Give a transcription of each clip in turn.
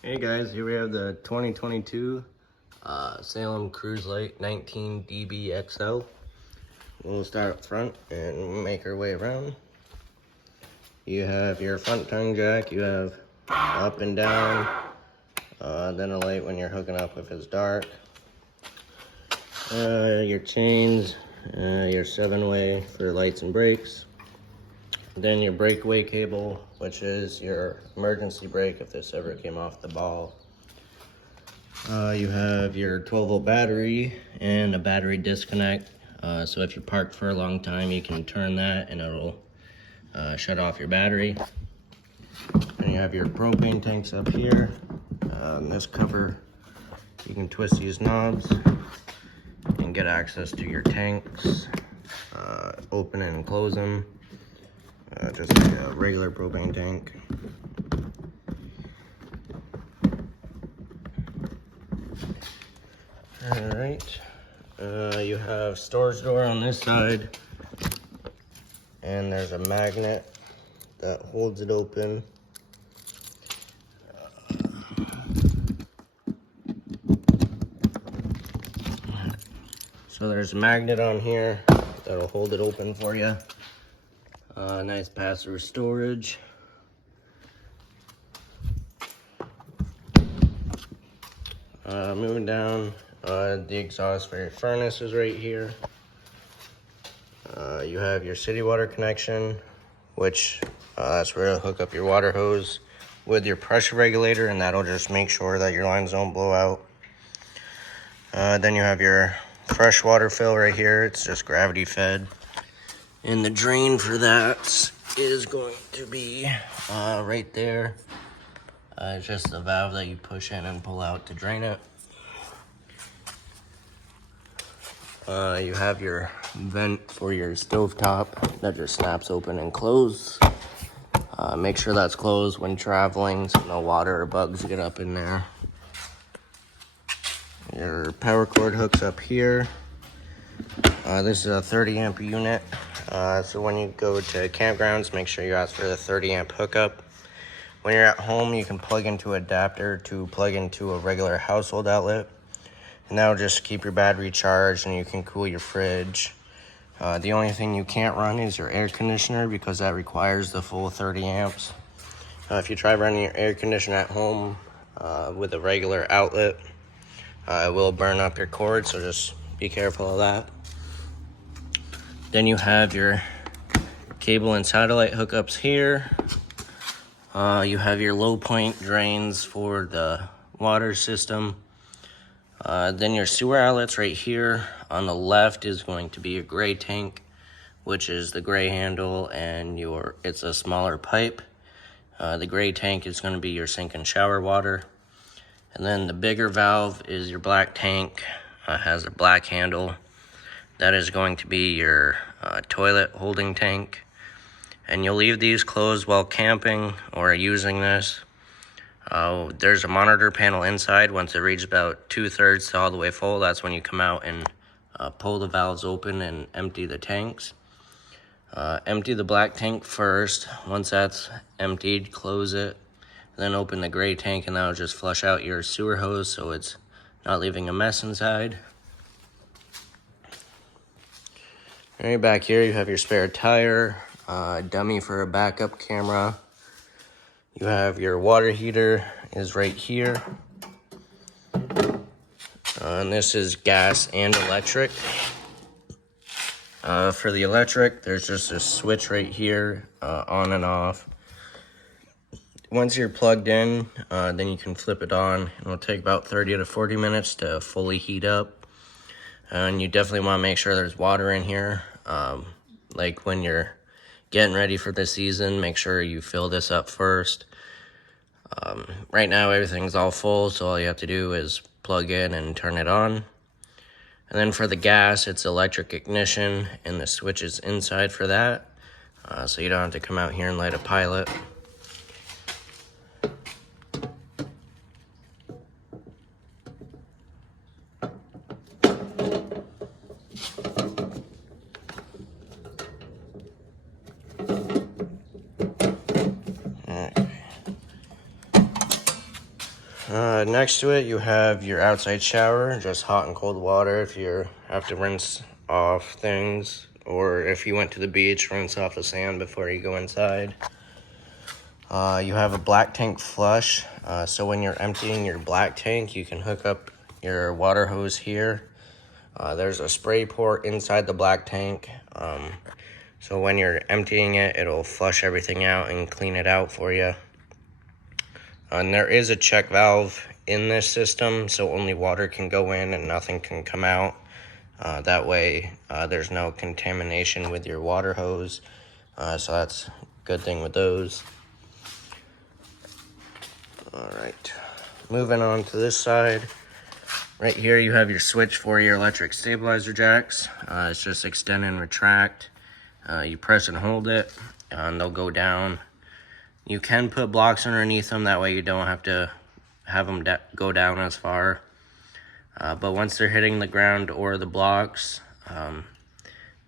Hey guys, here we have the 2022 Salem Cruise Lite 19 DB XL. We'll start up front and make our way around. You have your front tongue jack, you have up and down, then a light when you're hooking up if it's dark. Your chains, your 7-way for lights and brakes. Then your breakaway cable, which is your emergency brake if this ever came off the ball. You have your 12-volt battery and a battery disconnect. So if you're parked for a long time, you can turn that and it'll shut off your battery. And you have your propane tanks up here. This cover, you can twist these knobs and get access to your tanks. Open and close them. Just like a regular propane tank. Alright, you have storage door on this side, and there's a magnet that holds it open. So there's a magnet on here that'll hold it open for you. Nice pass-through storage. Moving down, the exhaust for your furnace is right here. You have your city water connection, which that's where you'll hook up your water hose with your pressure regulator, and that'll just make sure that your lines don't blow out. Then you have your fresh water fill right here. It's just gravity fed. And the drain for that is going to be right there. It's just a valve that you push in and pull out to drain it. You have your vent for your stovetop that just snaps open and close. Make sure that's closed when traveling so no water or bugs get up in there. Your power cord hooks up here. This is a 30 amp unit. So when you go to campgrounds, make sure you ask for the 30 amp hookup. When you're at home, you can plug into an adapter to plug into a regular household outlet. And that'll just keep your battery charged and you can cool your fridge. The only thing you can't run is your air conditioner because that requires the full 30 amps. If you try running your air conditioner at home with a regular outlet, it will burn up your cord, so just be careful of that. Then you have your cable and satellite hookups here. You have your low point drains for the water system. Then your sewer outlets right here. On the left is going to be your gray tank, which is the gray handle, and it's a smaller pipe. The gray tank is going to be your sink and shower water. And then the bigger valve is your black tank. Has a black handle. That is going to be your toilet holding tank. And you'll leave these closed while camping or using this. There's a monitor panel inside. Once it reaches about 2/3 to all the way full, that's when you come out and pull the valves open and empty the tanks. Empty the black tank first. Once that's emptied, close it. Then open the gray tank, and that'll just flush out your sewer hose so it's not leaving a mess inside. Right back here, you have your spare tire, dummy for a backup camera. You have your water heater is right here. And this is gas and electric. For the electric, there's just a switch right here, on and off. Once you're plugged in, then you can flip it on. It'll take about 30 to 40 minutes to fully heat up. And you definitely want to make sure there's water in here. Like when you're getting ready for the season, make sure you fill this up first. Right now everything's all full, so all you have to do is plug in and turn it on. And then for the gas, it's electric ignition, and the switch is inside for that. So you don't have to come out here and light a pilot. Next to it, you have your outside shower, just hot and cold water if you have to rinse off things, or if you went to the beach, rinse off the sand before you go inside. You have a black tank flush, so when you're emptying your black tank, you can hook up your water hose here. There's a spray port inside the black tank, so when you're emptying it, it'll flush everything out and clean it out for you. And there is a check valve in this system, so only water can go in and nothing can come out. That way, there's no contamination with your water hose, so that's a good thing with those. Alright, moving on to this side. Right here you have your switch for your electric stabilizer jacks. It's just extend and retract. You press and hold it, and they'll go down. You can put blocks underneath them, that way you don't have to have them go down as far. But once they're hitting the ground or the blocks,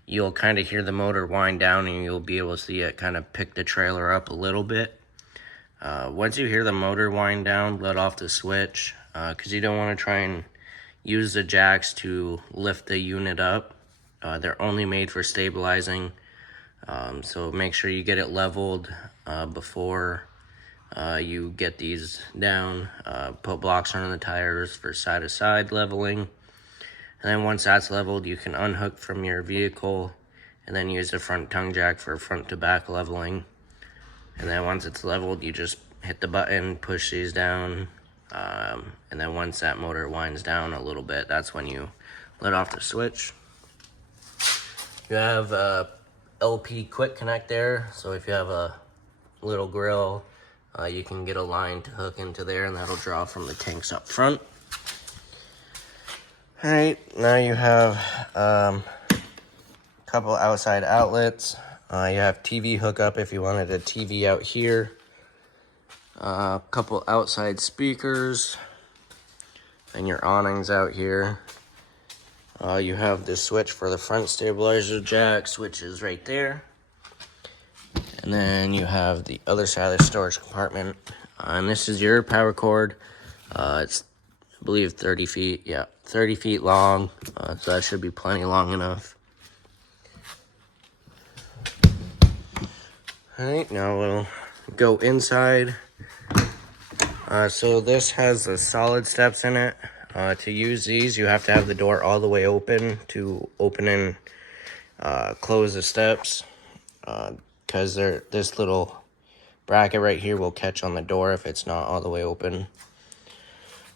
you'll kind of hear the motor wind down and you'll be able to see it kind of pick the trailer up a little bit. Once you hear the motor wind down, let off the switch, because you don't want to try and use the jacks to lift the unit up. They're only made for stabilizing, so make sure you get it leveled before you get these down. Put blocks under the tires for side-to-side leveling, and then once that's leveled, you can unhook from your vehicle and then use the front tongue jack for front-to-back leveling. And then once it's leveled, you just hit the button, push these down, and then once that motor winds down a little bit, that's when you let off the switch. You have a LP quick connect there, so if you have a little grill, you can get a line to hook into there, and that'll draw from the tanks up front. Alright, now you have a couple outside outlets. You have TV hookup if you wanted a TV out here. A couple outside speakers. And your awnings out here. You have the switch for the front stabilizer jack, which is right there. And then you have the other side of the storage compartment. And this is your power cord. It's, I believe, 30 feet. Yeah, 30 feet long. So that should be plenty long enough. Alright, now we'll go inside. So this has the solid steps in it. To use these, you have to have the door all the way open to open and close the steps. Because this little bracket right here will catch on the door if it's not all the way open.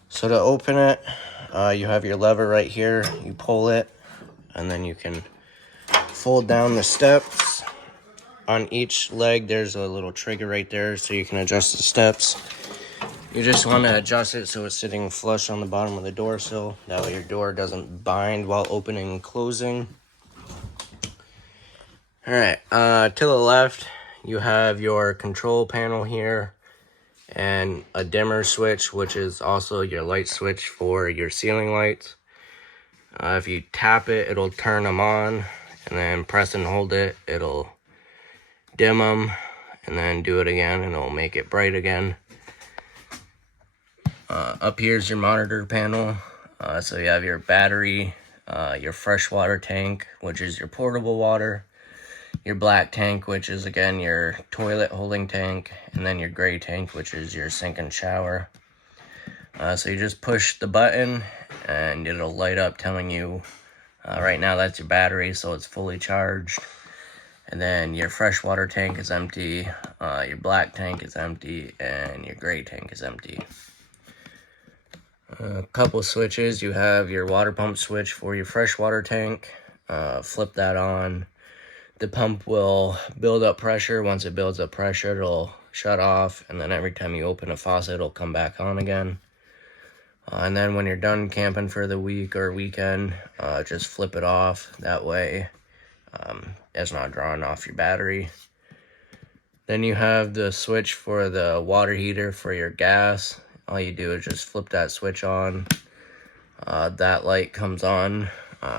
So to open it, you have your lever right here. You pull it, and then you can fold down the steps. On each leg, there's a little trigger right there, so you can adjust the steps. You just want to adjust it so it's sitting flush on the bottom of the door sill. That way your door doesn't bind while opening and closing. Alright, to the left, you have your control panel here, and a dimmer switch, which is also your light switch for your ceiling lights. If you tap it, it'll turn them on, and then press and hold it, it'll dim them, and then do it again, and it'll make it bright again. Up here is your monitor panel. So you have your battery, your freshwater tank, which is your portable water, your black tank, which is again your toilet holding tank, and then your gray tank, which is your sink and shower. So you just push the button and it'll light up telling you, right now that's your battery, so it's fully charged. And then your freshwater tank is empty, your black tank is empty, and your gray tank is empty. A couple switches. You have your water pump switch for your freshwater tank. Flip that on. The pump will build up pressure. Once it builds up pressure, it'll shut off, and then every time you open a faucet, it'll come back on again. And then when you're done camping for the week or weekend, just flip it off. That way it's not drawing off your battery. Then you have the switch for the water heater for your gas. All you do is just flip that switch on. That light comes on.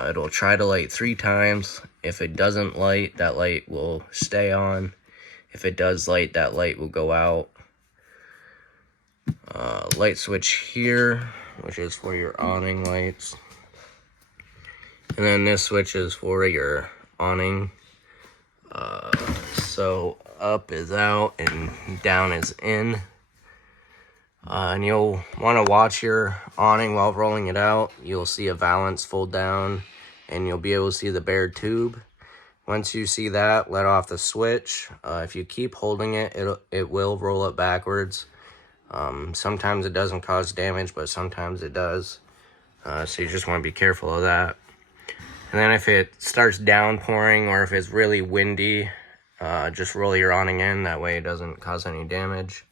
It'll try to light 3 times. If it doesn't light, that light will stay on. If it does light, that light will go out. light switch here, which is for your awning lights. And then this switch is for your awning. So up is out and down is in. And you'll want to watch your awning while rolling it out. You'll see a valance fold down and you'll be able to see the bare tube. Once you see that, let off the switch. If you keep holding it, it will roll it backwards. Sometimes it doesn't cause damage, but sometimes it does. So you just want to be careful of that. And then if it starts downpouring or if it's really windy, just roll your awning in. That way it doesn't cause any damage.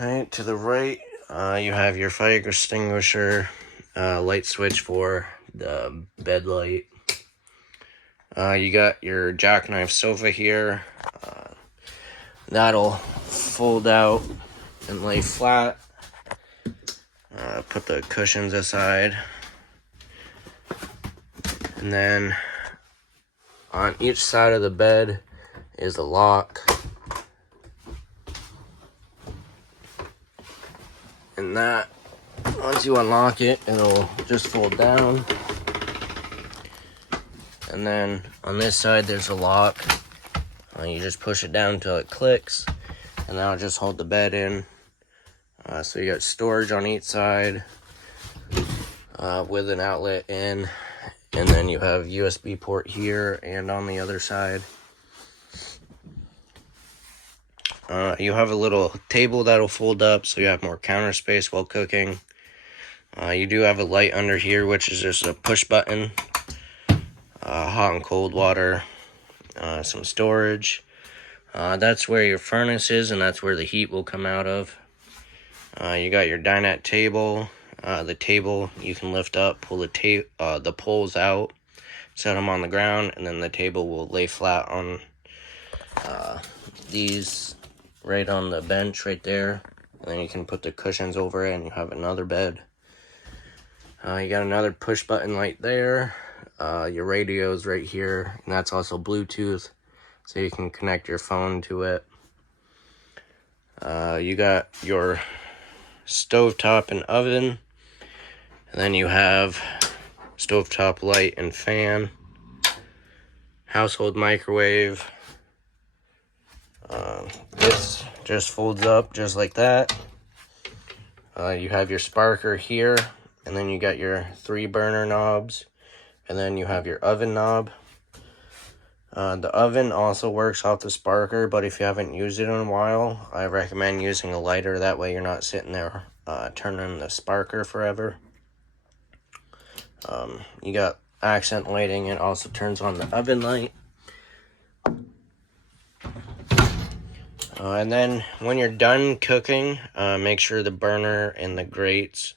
All right, to the right, you have your fire extinguisher light switch for the bed light. You got your jackknife sofa here. That'll fold out and lay flat. Put the cushions aside. And then on each side of the bed is a lock. And that, once you unlock it, it'll just fold down. And then on this side, there's a lock. You just push it down until it clicks, and that'll just hold the bed in. So you got storage on each side with an outlet in, and then you have USB port here and on the other side. You have a little table that'll fold up so you have more counter space while cooking. You do have a light under here, which is just a push button. Hot and cold water, some storage. That's where your furnace is, and that's where the heat will come out of. You got your dinette table. The table you can lift up, pull the poles out, set them on the ground, and then the table will lay flat on these right on the bench right there. And then you can put the cushions over it and you have another bed. You got another push button light there. Your radio's right here, and that's also Bluetooth, so you can connect your phone to it. You got your stovetop and oven, and then you have stovetop light and fan, household microwave. This just folds up just like that. You have your sparker here, and then you got your 3 burner knobs, and then you have your oven knob. The oven also works off the sparker, but if you haven't used it in a while, I recommend using a lighter. That way you're not sitting there turning the sparker forever. You got accent lighting. It also turns on the oven light. And then when you're done cooking, make sure the burner and the grates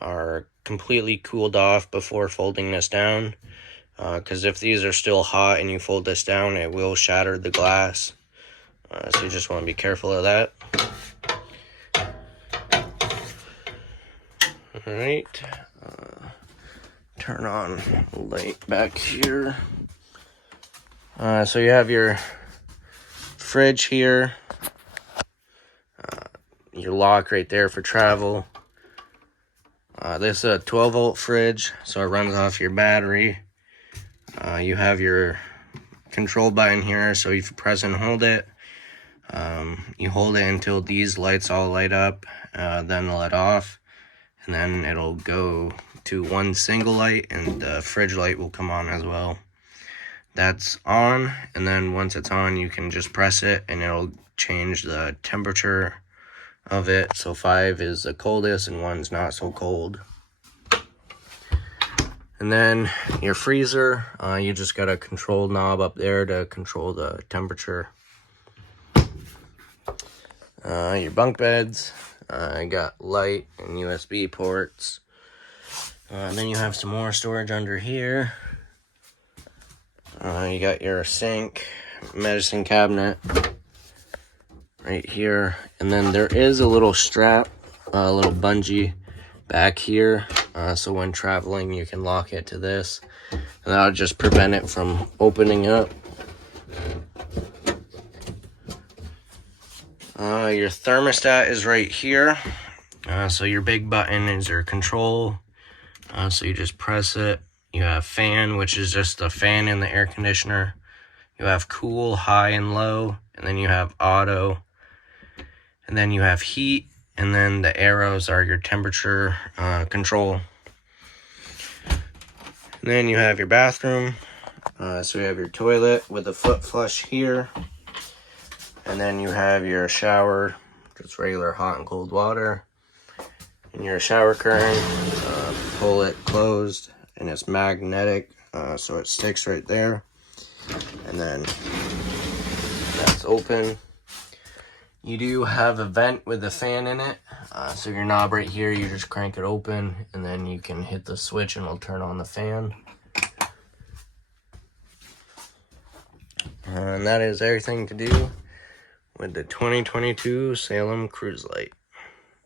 are completely cooled off before folding this down. Because if these are still hot and you fold this down, it will shatter the glass. So you just want to be careful of that. Alright. Turn on the light back here. So you have your fridge here. Your lock right there for travel. This is a 12-volt fridge, so it runs off your battery. You have your control button here, so if you press and hold it, you hold it until these lights all light up, then let off, and then it'll go to one single light, and the fridge light will come on as well. That's on, and then once it's on, you can just press it, and it'll change the temperature of it. So 5 is the coldest, and 1's not so cold. And then your freezer, you just got a control knob up there to control the temperature. Your bunk beds, I got light and USB ports. Then you have some more storage under here. You got your sink, medicine cabinet right here. And then there is a little strap, a little bungee back here. So when traveling, you can lock it to this. And that'll just prevent it from opening up. Your thermostat is right here. So your big button is your control. So you just press it. You have fan, which is just a fan in the air conditioner. You have cool, high, and low. And then you have auto. And then you have heat. And then the arrows are your temperature control. And then you have your bathroom. So you have your toilet with a foot flush here. And then you have your shower, just regular hot and cold water. And your shower curtain, pull it closed, and it's magnetic, so it sticks right there. And then that's open. You do have a vent with a fan in it, so your knob right here, you just crank it open, and then you can hit the switch and it'll turn on the fan. And that is everything to do with the 2022 Salem Cruise Lite.